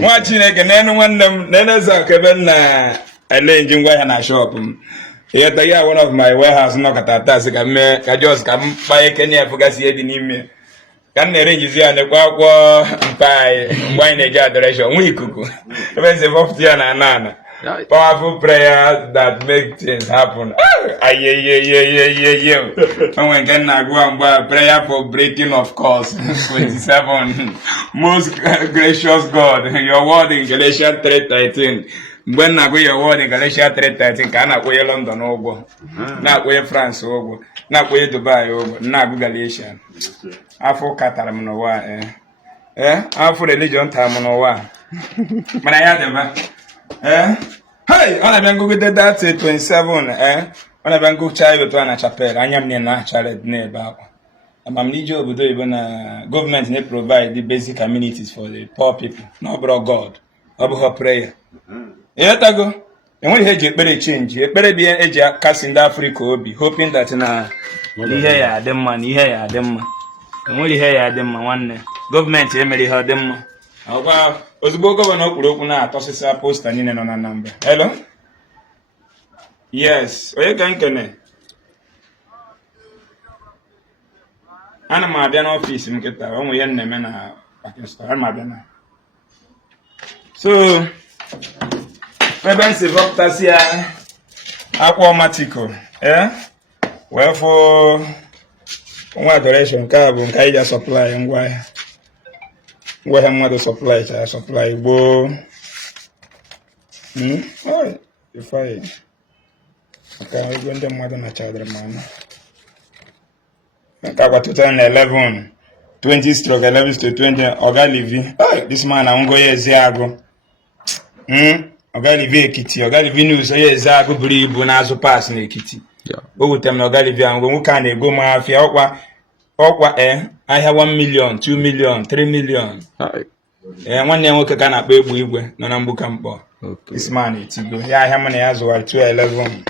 nwa Chineke n'enu nwanne m n'eneze okebe na elenji ngwa ahịa na shop m ịghọta ya one of my warehouse nọkọta atasị ka mee ka jos ka m kpanye kenye efugasị ihe dị n'ime ka m na-ere njizi ya nekwa akwụkwọ mpa anyị mgbe anyị na-eji adoration nwa ikuku ebe nze fọpụta ya na ana powerful prayers that make things happen. When can I go and buy prayer for breaking of course? 27. Most gracious God, your word in Galatians 3:13. When I go your word in Galatians 3:13, can I go London over? Not go France over, not go Dubai over, not go Galatians. I for Catalan, I for religion time on one. But I had them. Hey, on a bango with that 27, on a bango child to an chapel, I am near child neighbor. I'm need you to even government may provide the basic amenities for the poor people. No, bro, God, about her prayer. Yet I go, and when you had better change, you better be an age casting the Africa, be hoping that now you hear them money, hear them, and when you hear them one government, Emily heard them. Oh, wow. Ozugbo gọvanọ kwuru okwu na-atọsịsa posta niile nọ na namba. Hello? Yes, onye ka nkene? Ana m abịa n'ọfịs m kịta, ọ nwere ihe na-eme na Pakistan, ana m abịa na. So, ebe nsi vọpụtasị ya akwa ọmatiko, wee fụ nwa adoration nke a bụ nke anyị ji supply ngwa ya. We have mother supply, Igbo. Oh, if I okay, we go mother na child man. About 2011, 20/11/20, Oga Livi. Oh, this man I'm go years ago. Oga Livi Ekiti, Oga Livi news years ago buri Igbo na azu pass na Ekiti. Yeah. Go tell me Oga Livi and go can go mafia okwa I have 1 million, 2 million, 3 million. Nwanne nwoke ka na-akpa egbu igwe nọ na mgbuka mkpọ. This man itigo. Ya ahịa mana ya zụwara 211.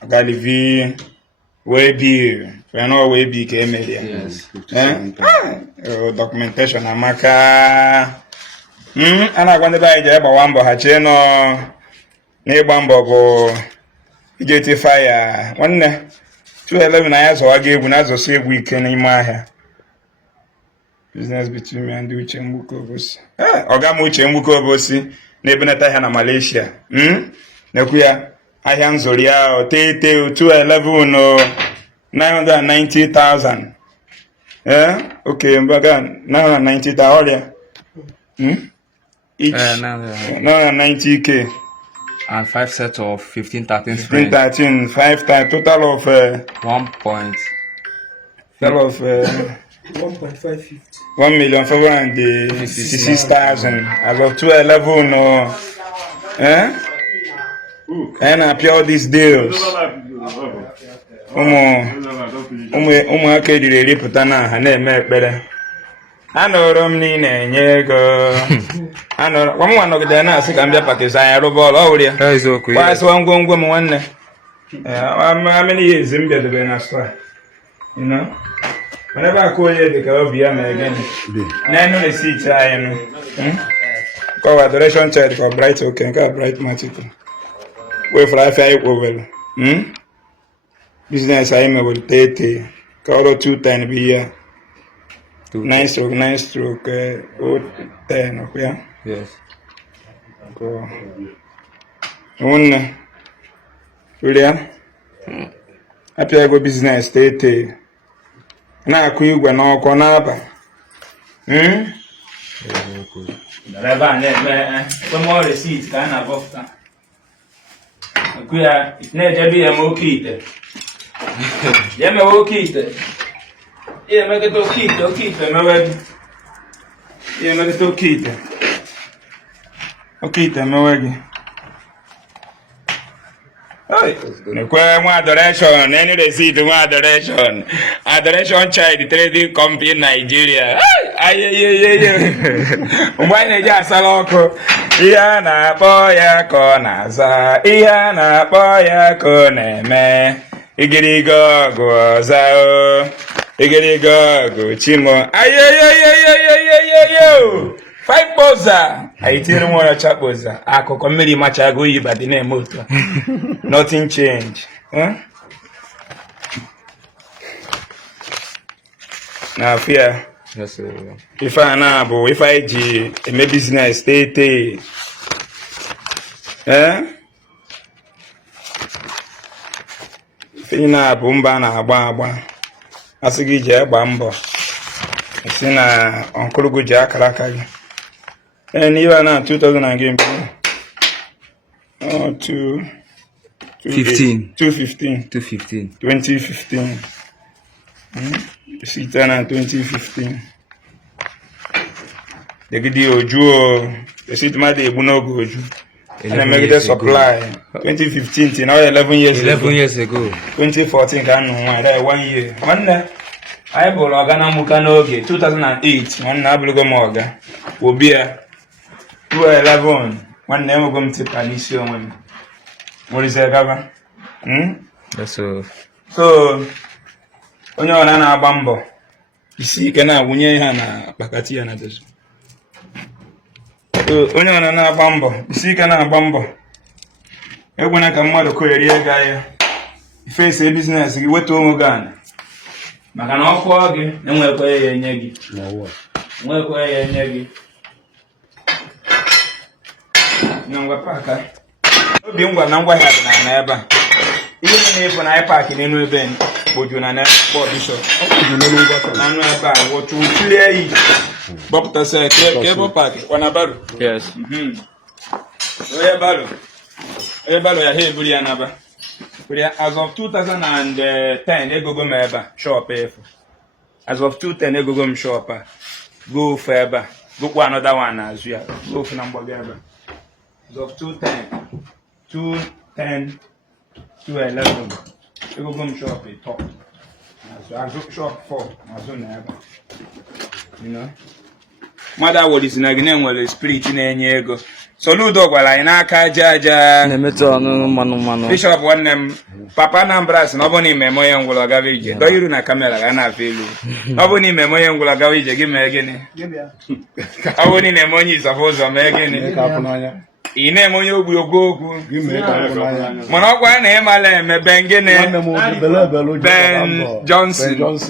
Agalivi wee bi, feno wee bi ka emeli ya. Documentation amaka. A na-agwa ndị be anyị je ịgbawa mbọ ha chee nọ n'ịgba mbọ bụ ije tifa ya nwanne 211 na ya zọwa gị egwu na azọsi egwu ike n'ime ahịa. Business between me and Ejike Mbaka Adoration. Ọga m Ejike Mbaka Adoration na-ebenata ahịa na Malaysia. Nekwu ya ahịa nzori ya tete 211 no 990,000. Okay, mbaga 990,000 ọrịa. Each 990k. And 5 sets of 15, 13 springs. 13, 5 times, total of 1.550. 1,456,000. As of 211, no. And I pure these deals. Ụmụaka ejiri pụta na ha na-eme ekpere. Anọrọ m niile enye ego. Anọrọ kwa mwa nọgide na-asị ka m bịa Pakistan ya rụba ọrụ ọhụrụ ya. Kwasịwa ngwongwo m nwanne. How many years m bịadebe na store? You know? Whenever I call you, they can be again. Nine on the seats I am. Call adoration child for bright okay, call bright magic. We fly well. Business I am will take. Call 210 be here. 9 stroke, 10, okay? Yes. Go. One. William? Happy go business, stay. Na-akụ igwe n'ọkụ n'aba. Ebe a na-eme more receipt ka a na-abọpụta. Akụ ya na-ejebi ya ma oke ite. Ya mewe oke ite. Ya emekọta oke ite mewe gị. Ya emekọta oke ite. Oke ite mewe gị. Nekwe nwa adoration, any receipt nwa adoration. Adoration child trading company Nigeria. Mgbe anyị na-eji asala ọkụ, ihe a na-akpọ ya ka ọ na-aza, ihe a na-akpọ ya ka ọ na-eme. Igirigo ọgụ ọza o. Go Chimo. Ayo. 5 boza. I tell you what a boza. I could comedy much I go you but the name motor. Nothing change. Huh? Now fear. Yes, sir. If I know, if I G, my business stay. Fina bumba na agba. Asigi je agba mbọ. Si na onkologo je akara aka gị. N'ihe na 2000 and game. 2015. Sita na 2015. Degidi oju esi tuma de egbu n'oge oju. And I make the supply 2015 now 11 years ago. 2014 can no 1 year. One I bought Organa Mukanoge 2008. One Nabugo Morga. Will be a 211. One never going to Panisio. What is that, Gava? Yes, sir. So, when you're an Abambo, you see, can I win your hand? Bakati and others. Onye ọ na-agba mbọ isi ike na-agba mbọ egwena ka mmadụ koyerie ga ya ifesi business gị weta onwe gị ana maka na ọkwọ gị enwekwa ya enye gị ngwa paka obi ngwa na ngwa ya dị na ebe a ihe na-efu na iPark n'enu ebe kpoju na kpọ bishop na anụ ebe a wọtụ clear yi Bopta say, cable park, Wanabaru. Yes. Oyabalo, ya hey, Bulianaba. As of 2010, they go meba shop. As of 2010, they go shop. Go Faber. Go another one as well. Go for number Gaba. As of 210, 211, they go shop top. So I go shop 4. You know. Mother what is na gine nwere spirit na-enye ego. Soludo gwara anyị n'aka aja. Na-emetụ ọnụ mmanụ. Bishop nwanne m papa Nambra sị na ọ bụ n'ime onye ngwụlọ gawa ije. Dọyiru na kamera ga na-afụ elu. Ọ bụ n'ime onye ngwụlọ gawa ije gị mee gịnị? Ọ bụ n'ime onye ịzọfụ ụzọ mee gịnị? Ị na-eme onye ogologo okwu. Mana ọkwa na ịmala eme Ben gịnị? Ben Johnson.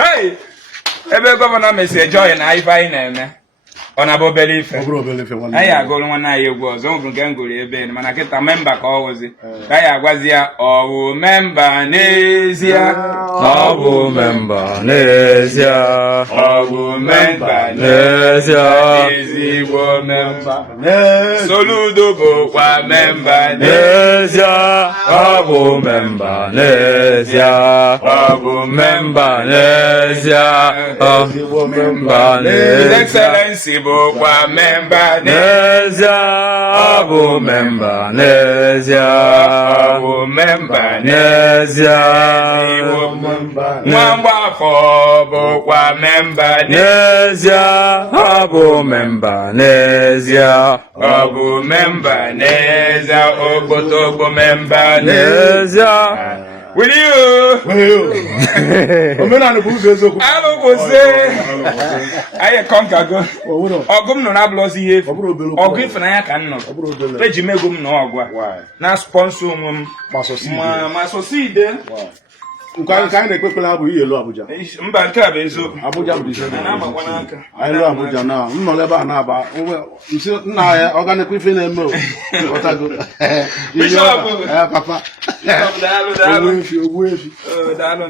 Hey! Ebe gọvanọ mesi joy na ife anyị na-eme. Ọ na-abụ obere ife. Anyị agụrụ nwa na egwu ọzọ ọ bụ nke ngụrụ ebe mana kịta memba ka ọ wụzi. Ka anyị agwazi ya ọ bụ memba n'ezie. Ọ bụ memba n'ezie. Ọ bụ memba n'ezie. Ezigbo memba. Soludo bụkwa memba n'ezie. Ọ bụ memba n'ezie. Ọ bụ memba n'ezie. Ọ bụ memba n'ezie. His Excellency bụkwa memba n'ezie. Ọ bụ memba n'ezie. Ọ bụ memba n'ezie. Nwamgbafọ bụkwa memba n'ezie. Ọ bụ memba n'ezie. Ọ bụ memba n'ezie. Ogbotogbo memba n'ezie. Will you? Omenala bụ ụzọ eziokwu. Anyị kọnka go. Ọgụ m nọ na blọzi ihe efu. Ọgụ ịfụnanya ka m nọ. Eji m ego m nọ ọgụ a. Na sponsor onwe m. Ma soside. Nke anyị na-ekpekpere abụ ihe elu Abuja. Mba nke a bụ eziokwu. Abuja bụ ise. Na-amakwa n'aka. Anyị elu Abuja na m nọ ebe a na-aba. Nna ya ọ ga-nekwa ife na-eme o. Bishop. Papa. Daalụ. Ogbu efi. Daalụ.